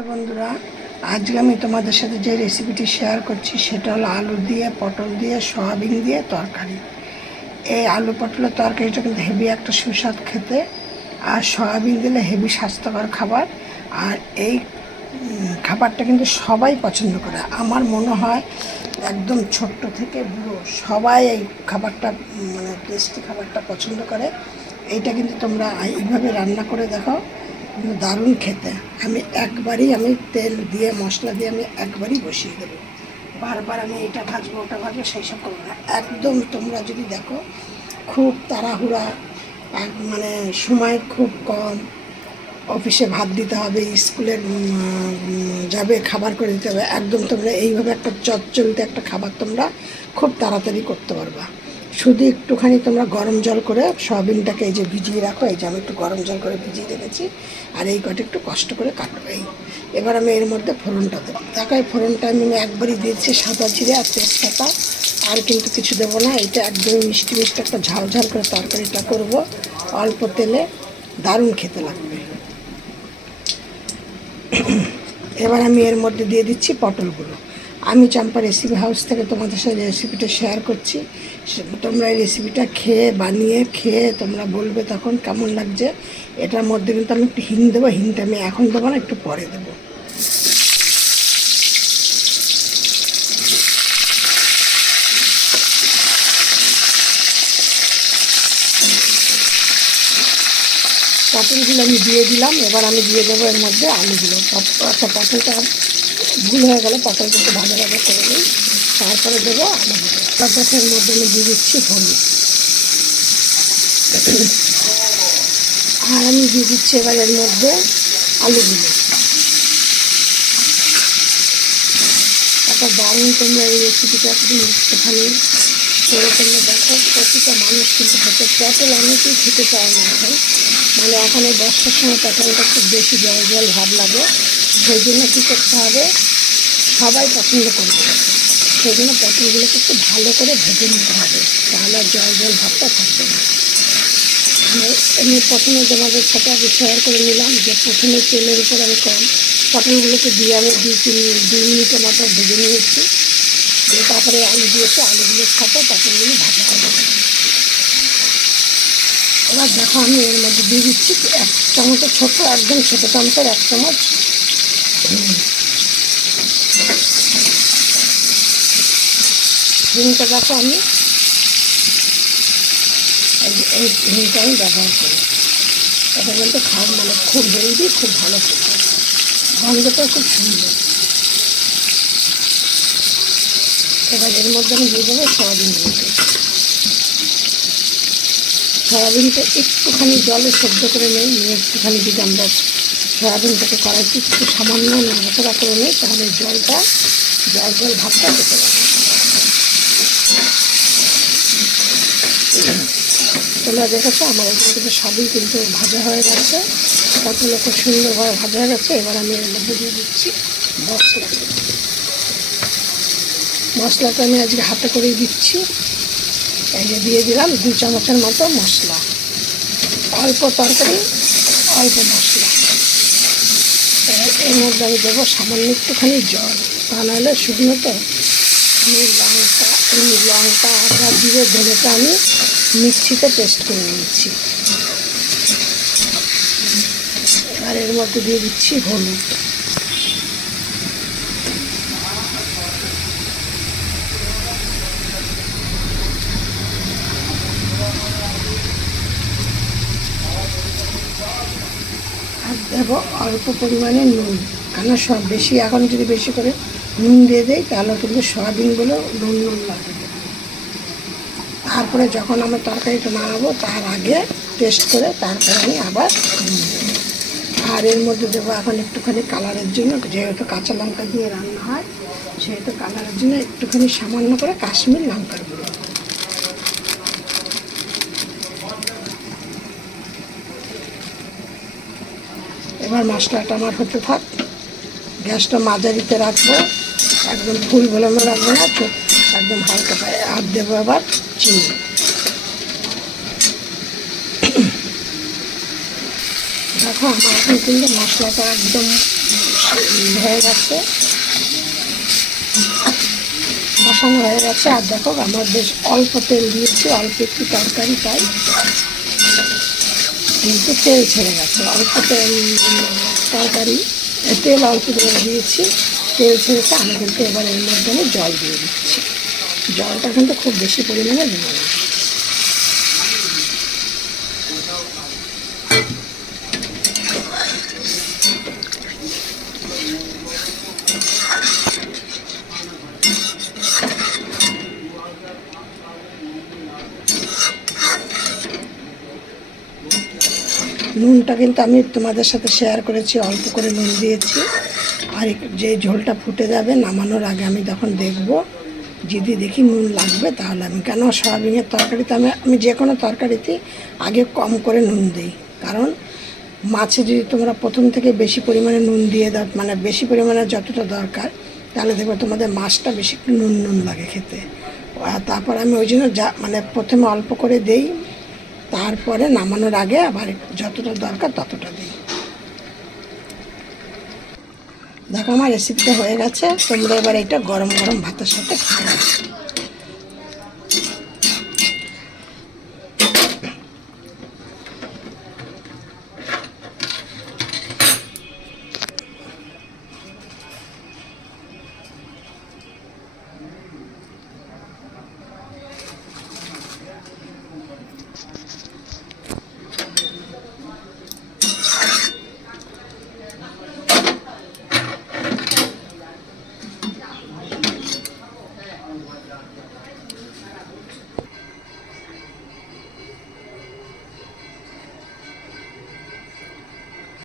বন্ধুরা, আজকে আমি তোমাদের সাথে যে রেসিপিটি শেয়ার করছি সেটা হলো আলু দিয়ে, পটল দিয়ে, সয়াবিন দিয়ে তরকারি। এই আলু পটলের তরকারিটা কিন্তু হেভি একটা সুস্বাদ খেতে, আর সয়াবিন দিলে হেভি স্বাস্থ্যকর খাবার। আর এই খাবারটা কিন্তু সবাই পছন্দ করে। আমার মনে হয় একদম ছোট্ট থেকে বুড়ো সবাই এই খাবারটা মানে টেস্টি খাবারটা পছন্দ করে। এইটা কিন্তু তোমরা এইভাবে রান্না করে দেখো, দারুণ খেতে। আমি তেল দিয়ে মশলা দিয়ে আমি একবারই বসিয়ে দেবো। বারবার আমি এটা ভাজবো ওটা ভাজবো সেই সব করবো না। একদম তোমরা যদি দেখো খুব তাড়াহুড়া, মানে সময় খুব কম, অফিসে ভাত দিতে হবে, স্কুলে যাবে, খাবার করে দিতে হবে, একদম তোমরা এইভাবে একটা চটচলতে একটা খাবার তোমরা খুব তাড়াতাড়ি করতে পারবা। শুধু একটুখানি তোমরা গরম জল করে সয়াবিনটাকে এই যে ভিজিয়ে রাখো, এই যে আমি একটু গরম জল করে ভিজিয়ে রেখেছি, আর এই কটা একটু কষ্ট করে কাটো। এবার আমি এর মধ্যে ফোড়নটা দেবো। দেখো এই ফোড়নটা আমি একবারই দিয়েছি, সাদা জিরে আর তেজপাতা, আর কিন্তু কিছু দেবো না। এটা একদম মিষ্টি মিষ্টি একটা ঝাল ঝাল করে তরকারিটা করব, অল্প তেলে, দারুণ খেতে লাগবে। এবার আমি এর মধ্যে দিয়ে দিচ্ছি পটলগুলো। আমি চম্পা রেসিপি হাউস থেকে তোমাদের সাথে রেসিপিটা শেয়ার করছি। তোমরা এই রেসিপিটা বানিয়ে খেয়ে তোমরা বলবে তখন কেমন লাগছে। এটার মধ্যে কিন্তু আমি একটু হিং দেবো, হিংটা আমি এখন দেবো না, একটু পরে দেবো। পটলগুলো আমি দিয়ে দিলাম। এবার আমি দিয়ে দেবো এর মধ্যে আলুগুলো। আচ্ছা, পটলটা ভুল হয়ে গেলে পটলটা একটু ভালো ভালো করে নিই, তারপরে দেবো আলুগুলো। তারপর এর মধ্যে আমি দিয়ে দিচ্ছি হলুদ, আর আমি দিয়ে দিচ্ছি এবার এর মধ্যে আলুগুলো। একটা দারুণ তোমরা এই রেসিপিটা একদম একটুখানি করে তোমরা দেখো। প্রতিটা মানুষ কিন্তু পটল অনেকেই খেতে চায় না এখন, মানে এখন এই বর্ষার সময় পটলটা খুব বেশি জল জল ভাব লাগে। সেই জন্য কী করতে হবে, সবাই পছন্দ করবে, সেই জন্য পটলগুলোকে একটু ভালো করে ভেজে নিতে হবে, তাহলে আর জল ভাবটা থাকবে না। আমি প্রথমে তোমাদের সাথে আগে শেয়ার করে নিলাম যে প্রথমে তেলের উপর আমি পটলগুলোকে দিয়ে আমি 2 মিনিটের মতো ভেজে নিয়েছি, দিয়ে তারপরে আলু দিয়েছি, আলুগুলোর সাথে পটলগুলো ভাজা হবে। এবার দেখো আমি এর মধ্যে দিয়ে দিচ্ছি 1 চামচের ছোটো, একদম ছোটো চামচের 1 চামচ হিংটা। দেখো আমি এই হিংটা আমি ব্যবহার করি। এটা কিন্তু মানে খুব হেলদি, খুব ভালো খেতে, গন্ধটা খুব সুন্দর। এবার এর মধ্যে আমি দিয়ে দেবো সয়াবিনগুলোকে। সয়াবিনটা একটুখানি জলে সেদ্ধ করে নিয়ে একটুখানি যদি আমরা সয়াবিনটাকে কড়াইতে একটু সামান্য নাড়াচাড়া করে নিই, তাহলে জল ভাবটা পেতে পারে। তোমরা দেখেছো আমার এগুলো কিন্তু সবই কিন্তু ভাজা হয়ে গেছে, পটলও খুব সুন্দরভাবে ভাজা হয়ে গেছে। এবার আমি এর মধ্যে দিয়ে দিচ্ছি মশলাটা আমি আজকে হাতে করেই দিচ্ছি। এই যে দিয়ে দিলাম 2 চামচের মতো মশলা, অল্প তরকারি অল্প মশলা। এর মধ্যে আমি দেবো সামান্য একটুখানি জল, তা নাহলে শুকনো তো। আমি লঙ্কা আদা জিরে ধনেটা আমি মিক্সিতে পেস্ট করে নিচ্ছি। এবার এর মধ্যে দিয়ে দিচ্ছি হলুদ, আর দেবো অল্প পরিমাণে নুন, কেন সব বেশি এখন যদি বেশি করে নুন দিয়ে দেয় তাহলে কিন্তু সয়াবিনগুলো নুন লাগবে। তারপরে যখন আমি তরকারিটা নামাবো তার আগে টেস্ট করে তারপরে আমি আবার নুন দেবো। আর এর মধ্যে দেবো এখন একটুখানি কালারের জন্য, যেহেতু কাঁচা লঙ্কা দিয়ে রান্না হয় সেহেতু কালারের জন্য একটুখানি সামান্য করে কাশ্মীর লঙ্কার গুঁড়ো। এবার মশলাটা আমার হতে থাক, গ্যাসটা মাঝারিতে রাখবো, একদম ফুল ভোলানো রাখবো না, একদম হালকা পায়ে। আর দেবো আবার চিনি। দেখো আমার এখন কিন্তু মশলাটা একদম হয়ে গেছে, কষানো হয়ে গেছে। আর দেখো আমার বেশ অল্প তেল দিয়েছি, অল্প একটু তরকারি, তাই কিন্তু তেল ছেড়ে গেছে। অল্প তেল তরকারি, তেল অল্প করে দিয়েছি, তেল ছেড়েছে। আমি কিন্তু এবার এর মধ্যে আমি জল দিয়ে দিচ্ছি। জলটা কিন্তু খুব বেশি পরিমাণে দেবো না। নুনটা কিন্তু আমি তোমাদের সাথে শেয়ার করেছি, অল্প করে নুন দিয়েছি। আর যে ঝোলটা ফুটে যাবে নামানোর আগে আমি তখন দেখব, যদি দেখি নুন লাগবে তাহলে আমি, কেন সয়াবিনের তরকারিতে আমি যে কোনো তরকারিতে আগে কম করে নুন দিই। কারণ মাছে যদি তোমরা প্রথম থেকে বেশি পরিমাণে নুন দিয়ে দাও, মানে বেশি পরিমাণে যতটা দরকার, তাহলে দেখবে তোমাদের মাছটা বেশি একটু নুন নুন লাগে খেতে। আর তারপর আমি ওই জন্য মানে প্রথমে অল্প করে দেই, তারপরে নামানোর আগে আবার যতটা দরকার ততটা দিই। দেখো আমার রেসিপিটা হয়ে গেছে। তোমরা এবার এটা গরম গরম ভাতের সাথে খাও।